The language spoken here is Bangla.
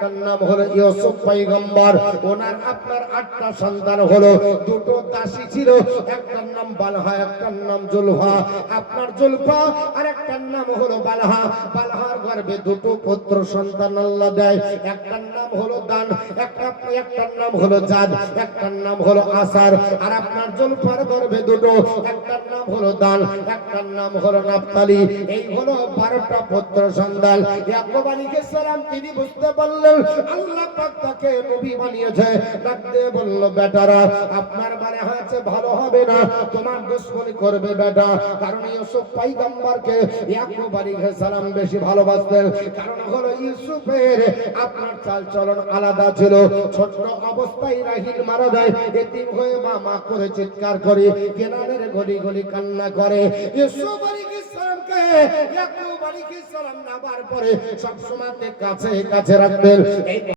নাম হলো ইউসুফ পয়গম্বর। ওনার আপনার 8টা সন্তান হলো, দুটো দাসী ছিল, একটার নাম বালহা, একটার নাম জুলফা। আপনার জুলফা আর একটার নাম হলো বালহা। বালহার গর্ভে দুটো পুত্র সন্তান আল্লাহ দেয়, একটার নাম হলো দান, একটার নাম হলো জাদ, একটার নাম হলো আসার। আর আপনার জুলফার গর্ভে দুটো, একটার নাম হলো দান, একটার নাম হলো নাফতালি। এই হলো 12টা পুত্র সন্তান। ইয়াকুব আলাইহিস সালাম তিনি বুঝতে পারলেন আল্লাহ পাক তাকে নবী বানিয়েছে। ডাক দিয়ে বলল, বেটারা আপনার বারে হয়েছে ভালো হবে না, তোমার দুশমনি করবে বেটা। কারণ ইউসুফ পয়গম্বরকে ইয়াকুব আলাইহিস সালাম বেশি ভালোবাসতেন। কারণ হলো ইউসুফের আপনার চালচলন আলাদা ছিল। ছোট অবস্থায় রাহিল মারা যায়, এতিম হয়ে মা করে চিৎকার করে, কেনানের গলি গলি কান্না করে। ইউসুফ আলাইহিস সালামকে ইয়াকুব আলাইহিস সালাম নাবার পরে সব সময় কাছে কাছে রাখবেন।